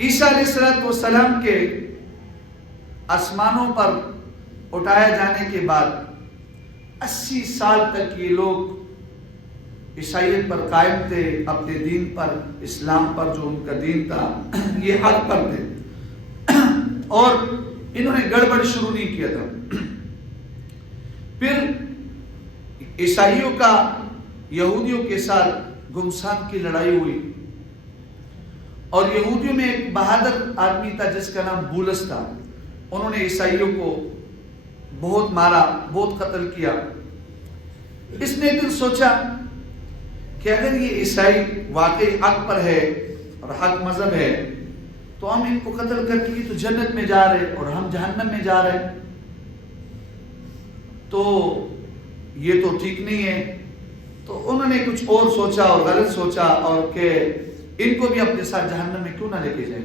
عیسیٰ علیہ السلام کے آسمانوں پر اٹھائے جانے کے بعد 80 سال تک یہ لوگ عیسائیت پر قائم تھے، اپنے دین پر، اسلام پر جو ان کا دین تھا یہ حق پر تھے، اور انہوں نے گڑبڑ شروع نہیں کیا تھا۔ پھر عیسائیوں کا یہودیوں کے ساتھ گھمسان کی لڑائی ہوئی، اور یہودیوں میں ایک بہادر آدمی تھا جس کا نام بولس تھا، انہوں نے عیسائیوں کو بہت مارا، بہت قتل کیا۔ اس نے ایک دن سوچا کہ اگر یہ عیسائی واقعی حق پر ہے اور حق مذہب ہے تو ہم ان کو قتل کر کے تو جنت میں جا رہے اور ہم جہنم میں جا رہے، تو یہ تو ٹھیک نہیں ہے۔ تو انہوں نے کچھ اور سوچا اور غلط سوچا، اور کہ ان کو بھی اپنے ساتھ جہنم میں کیوں نہ لے کے جائیں۔